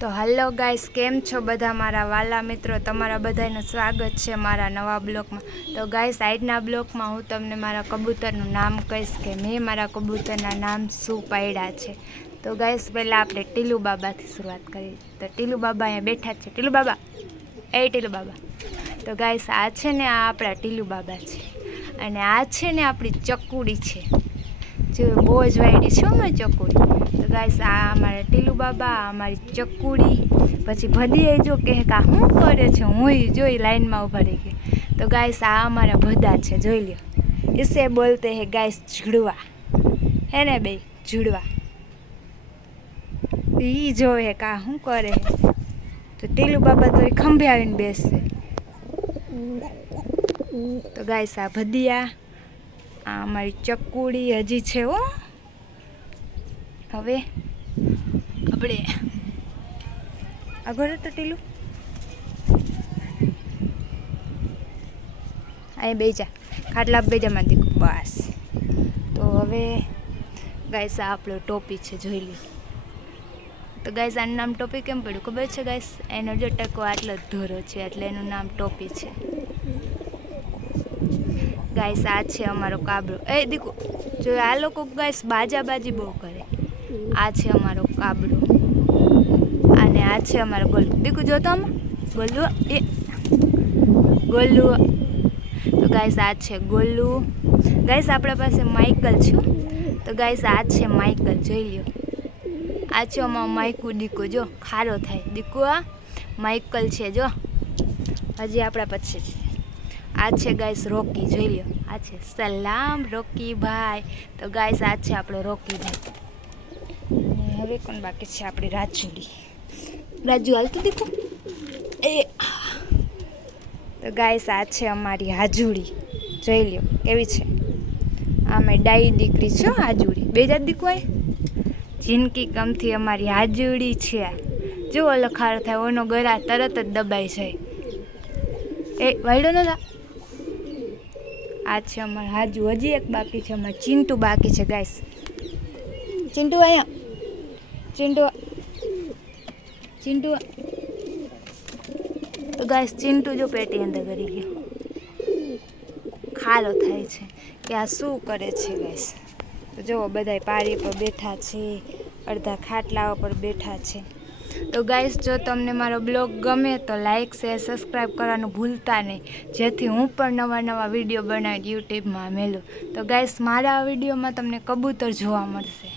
તો hello guys, કેમ છો બધા મારા વાલા મિત્રો? તમારા બધાનું સ્વાગત છે મારા નવા બ્લોગમાં. તો ગાઈસ, આજના બ્લોગમાં હું તમને મારા કબૂતરનું નામ કહીશ કે મેં મારા કબૂતરના નામ શું પાડ્યા છે. તો ગાઈસ, પહેલાં આપણે ટીલુ બાબાથી શરૂઆત કરીએ. તો ટીલુ બાબા અહીંયા બેઠા જ છે. ટીલુ બાબા, ટીલુ બાબા. તો ગાઈસ, આ છે ને આ આપણા ટીલુ બાબા છે, અને આ છે ને આપણી ચકુડી છે. જો બહુ જ વાયડી છે અમારી ચકુડી. તો ગાઈસ, આ અમારા ટીલુ બાબા, અમારી ચકુડી. પછી ભદી જો કે કા શું કરે છે, હું જોઈ લાઈનમાં ઉભા રહી ગઈ. તો ગાઈસ, આ અમારા ભદા છે, જોઈ લ્યો. ઇસે બોલતે હે ગાઈસ ઝુડવા, હે ને બે ઝુડવા. ઈ જોવે કા શું કરે. તો ટીલુ બાબા તો ખંભે આવીને બેસશે. તો ગાઈસ, આ ભદિયા, આ અમારી ચકુડી હજી છે હો. હવે આપણે આગળ તો ટીલું અહીં બેજા ખાટલા બેજામાં દીકું બસ. તો હવે ગાઈસ, આ આપણો ટોપી છે, જોઈ લો. તો ગાઈસ, આનું નામ ટોપી કેમ પડ્યું ખબર છે ગાઈસ? એનો જો ટકો આટલો જ ધોરો છે એટલે એનું નામ ટોપી છે. ગાઈસ, આ છે અમારો કાબરો. દીકુ જો આ લોકો ગાઈસ બાજાબાજી બહુ કરે. આ છે અમારો કાબરો, અને આ છે અમારો ગોલુ. દીકુ જો તો આમાં ગોલુ, એ ગોલુ. તો ગાઈસ, આ છે ગોલુ. ગાઈસ, આપણા પાસે માઇકલ છે. તો ગાઈસ, આ છે માઇકલ, જોઈ લ્યો. આ છે અમારો માઇકુ દીકો, જો ખારો થાય દીકો. આ માઇકલ છે, જો હજી આપણા પછી છે. આ છે ગાઈસ રોકી, જોઈ લ્યો. આ છે સલામ રોકી ભાઈ. તો ગાઈસ, આ છે આપણો રોકી ભાઈ. અને હવે કોણ બાકી છે? આપણી રાજુડી. રાજુ હાલતું દીકું એ. તો ગાઈસ, આ છે અમારી હાજુડી, જોઈ લ્યો કેવી છે. આમે ડાઈ દીકરી છે હાજુડી. બે જાત દીકુ આય જિંદગી ગમથી અમારી હાજુડી છે. જો ઓલો ખારો થાય ઓનો ગળા તરત જ દબાઈ જાય. એ વાયડો ન થા. આ છે અમારા હાજુ. હજી એક બાકી છે, અમારે ચિંટુ બાકી છે ગાઈસ. ચિંટુ અહીંયા, ચિંટુ, ચિંટુ. તો ગાઈસ, ચિંટુ જો પેટી અંદર કરી ગયો. ખારો થાય છે કે આ શું કરે છે ગાઈસ. તો જુઓ, બધા પારી પર બેઠા છે, અડધા ખાટલા પર બેઠા છે. તો ગાઈસ, જો તમને મારો બ્લોગ ગમે તો લાઈક, શેર, સબસ્ક્રાઈબ કરવાનું ભૂલતા નહીં, જેથી હું પણ નવા નવા વિડીયો બનાવી યુટ્યુબમાં મેલું. તો ગાઈસ, મારા વિડીયોમાં તમને કબૂતર જોવા મળશે.